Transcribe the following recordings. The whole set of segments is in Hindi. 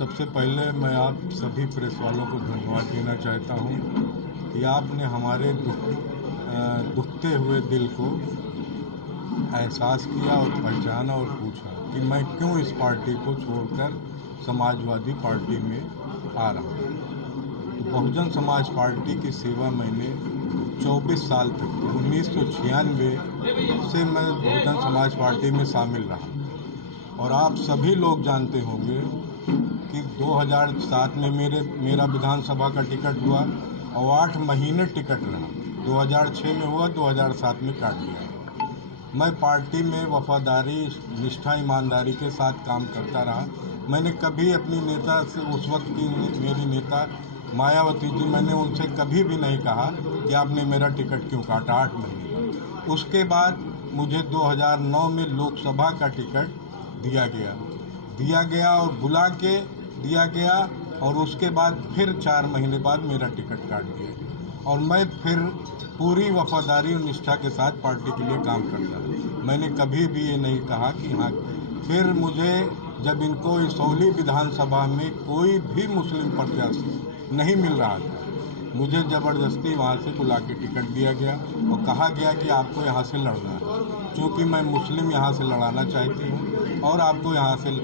सबसे पहले मैं आप सभी प्रेस वालों को धन्यवाद देना चाहता हूँ कि आपने हमारे दुखते हुए दिल को एहसास किया और पहचाना और पूछा कि मैं क्यों इस पार्टी को छोड़कर समाजवादी पार्टी में आ रहा हूँ। तो बहुजन समाज पार्टी की सेवा मैंने 24 साल तक 1996 से मैं बहुजन समाज पार्टी में शामिल रहा और आप सभी लोग जानते होंगे कि 2007 में मेरा विधानसभा का टिकट हुआ और 8 महीने टिकट रहा। 2006 में हुआ, 2007 में काट दिया। मैं पार्टी में वफादारी, निष्ठा, ईमानदारी के साथ काम करता रहा। मैंने कभी अपनी नेता से, उस वक्त की मेरी नेता मायावती जी, मैंने उनसे कभी भी नहीं कहा कि आपने मेरा टिकट क्यों काटा 8 महीने का। उसके बाद मुझे 2009 में लोकसभा का टिकट दिया गया और बुला के दिया गया और उसके बाद फिर 4 महीने बाद मेरा टिकट काट दिया गया और मैं फिर पूरी वफादारी और निष्ठा के साथ पार्टी के लिए काम करता रहा। मैंने कभी भी ये नहीं कहा कि हाँ। फिर मुझे जब इनको इसौली विधानसभा में कोई भी मुस्लिम प्रत्याशी नहीं मिल रहा था, मुझे ज़बरदस्ती वहाँ से बुला के टिकट दिया गया और कहा गया कि आपको यहाँ से लड़ना है, क्योंकि मैं मुस्लिम यहाँ से लड़ाना चाहती हूँ और आपको यहाँ से।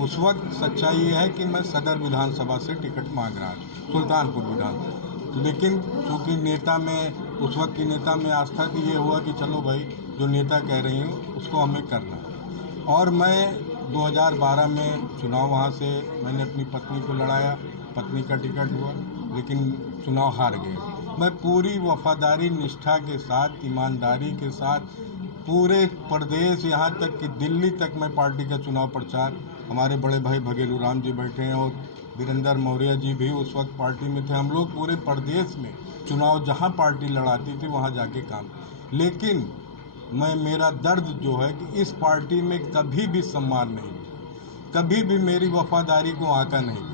उस वक्त सच्चाई ये है कि मैं सदर विधानसभा से टिकट मांग रहा था, सुल्तानपुर विधानसभा, लेकिन चूँकि नेता में, उस वक्त की नेता में आस्था थी, ये हुआ कि चलो भाई जो नेता कह रही हूँ उसको हमें करना। और मैं 2012 में चुनाव वहाँ से मैंने अपनी पत्नी को लड़ाया, पत्नी का टिकट हुआ, लेकिन चुनाव हार गए। मैं पूरी वफादारी, निष्ठा के साथ, ईमानदारी के साथ पूरे प्रदेश, यहाँ तक कि दिल्ली तक मैं पार्टी का चुनाव प्रचार, हमारे बड़े भाई भगेलू राम जी बैठे हैं और वीरेंद्र मौर्य जी भी उस वक्त पार्टी में थे। हम लोग पूरे प्रदेश में चुनाव जहाँ पार्टी लड़ाती थी वहाँ जाके काम। लेकिन मेरा दर्द जो है कि इस पार्टी में कभी भी सम्मान नहीं, कभी भी मेरी वफादारी को आका नहीं।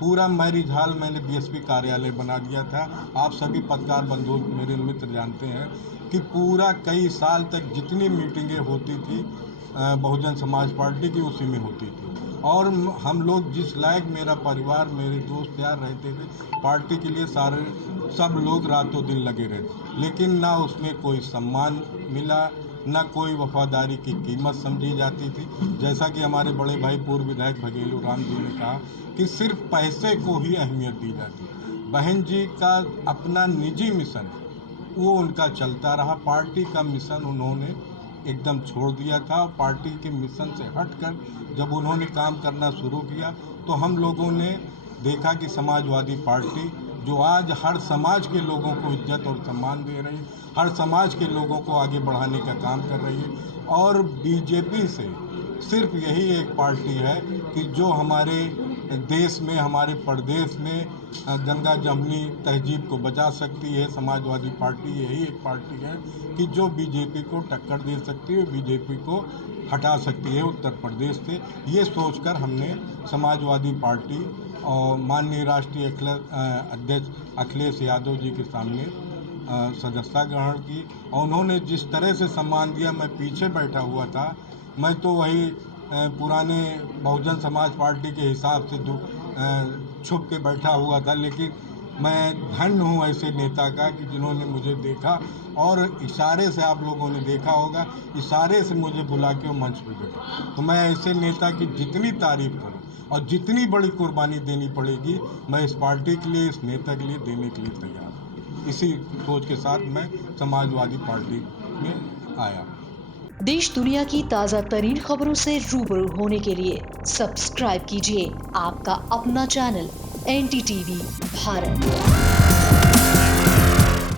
पूरा मैरिज हॉल मैंने बीएसपी कार्यालय बना दिया था। आप सभी पत्रकार बंधु, मेरे मित्र जानते हैं कि पूरा कई साल तक जितनी मीटिंगें होती थी बहुजन समाज पार्टी की, उसी में होती थी। और हम लोग जिस लायक, मेरा परिवार, मेरे दोस्त यार रहते थे, पार्टी के लिए सब लोग रातों दिन लगे रहते, लेकिन ना उसमें कोई सम्मान मिला, ना कोई वफादारी की कीमत समझी जाती थी। जैसा कि हमारे बड़े भाई पूर्व विधायक भगेलू राम जी ने कहा कि सिर्फ पैसे को ही अहमियत दी जाती। बहन जी का अपना निजी मिशन वो उनका चलता रहा, पार्टी का मिशन उन्होंने एकदम छोड़ दिया था। पार्टी के मिशन से हटकर जब उन्होंने काम करना शुरू किया तो हम लोगों ने देखा कि समाजवादी पार्टी, जो आज हर समाज के लोगों को इज्जत और सम्मान दे रही है, हर समाज के लोगों को आगे बढ़ाने का काम कर रही है, और बीजेपी से सिर्फ यही एक पार्टी है कि जो हमारे देश में, हमारे प्रदेश में गंगा जमुनी तहजीब को बचा सकती है। समाजवादी पार्टी यही एक पार्टी है कि जो बीजेपी को टक्कर दे सकती है, बीजेपी को हटा सकती है उत्तर प्रदेश से। ये सोचकर हमने समाजवादी पार्टी और माननीय राष्ट्रीय अध्यक्ष अखिलेश यादव जी के सामने सदस्यता ग्रहण की और उन्होंने जिस तरह से सम्मान दिया, मैं पीछे बैठा हुआ था। मैं तो वही पुराने बहुजन समाज पार्टी के हिसाब से छुप के बैठा हुआ था, लेकिन मैं धन्य हूँ ऐसे नेता का कि जिन्होंने मुझे देखा और इशारे से, आप लोगों ने देखा होगा, इशारे से मुझे बुला के वो मंच पर बैठा। तो मैं ऐसे नेता की जितनी तारीफ करूँ और जितनी बड़ी कुर्बानी देनी पड़ेगी, मैं इस पार्टी के लिए, इस नेता के लिए देने के लिए तैयार हूँ। इसी सोच के साथ मैं समाजवादी पार्टी में आया। देश दुनिया की ताज़ा तरीन खबरों से रूबरू होने के लिए सब्सक्राइब कीजिए आपका अपना चैनल NDTV भारत।